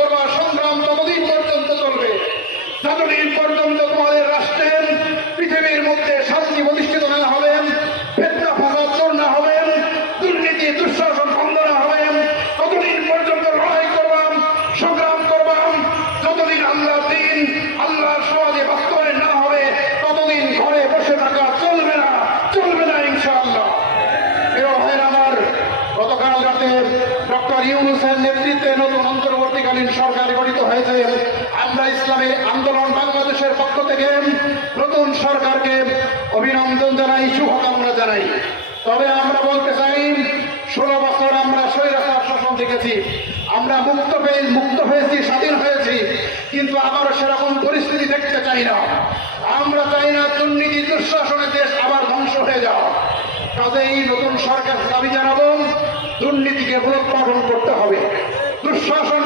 করবার সংগ্রাম ততদিন পর্যন্ত চলবে যতদিন পর্যন্ত তোমাদের রাষ্ট্রের পৃথিবীর মধ্যে শান্তি প্রতিষ্ঠিত না হবে, ফিতনা ফাসাদ দূর না হবে, দুর্নীতি দুঃশাসন বন্ধ না হবে, ততদিন পর্যন্ত লড়াই করবাম, সংগ্রাম করবাম। যতদিন আল্লাহর দ্বীন আল্লাহর সমাজে বাস্তবায়ন না হবে ততদিন ঘরে বসে থাকা চলবে না, চলবে না ইনশাআল্লাহ। এও ভাইয়ের আমার, গতকাল রাতে ডক্টর ইউনূসের নেতৃত্বে নতুন অন্তর্বর্তীকালীন সরকার গঠিত হয়েছে। আমরা ইসলামী আন্দোলন বাংলাদেশের পক্ষ থেকে নতুন সরকারকে অভিনন্দন জানাই, শুভকামনা জানাই। তবে আমরা বলতে চাই, 16 বছর আমরা স্বৈরাচার শাসন দেখেছি, আমরা মুক্ত হয়েছি, স্বাধীন হয়েছি, কিন্তু আবারও সেরকম পরিস্থিতি দেখতে চাই না। আমরা চাই না দুর্নীতি দুঃশাসনের দেশ আবার ধ্বংস হয়ে যাও। কাজেই নতুন সরকার দাবি জানাবো, দুর্নীতিকে মূলোৎপাটন করতে হবে, দুঃশাসন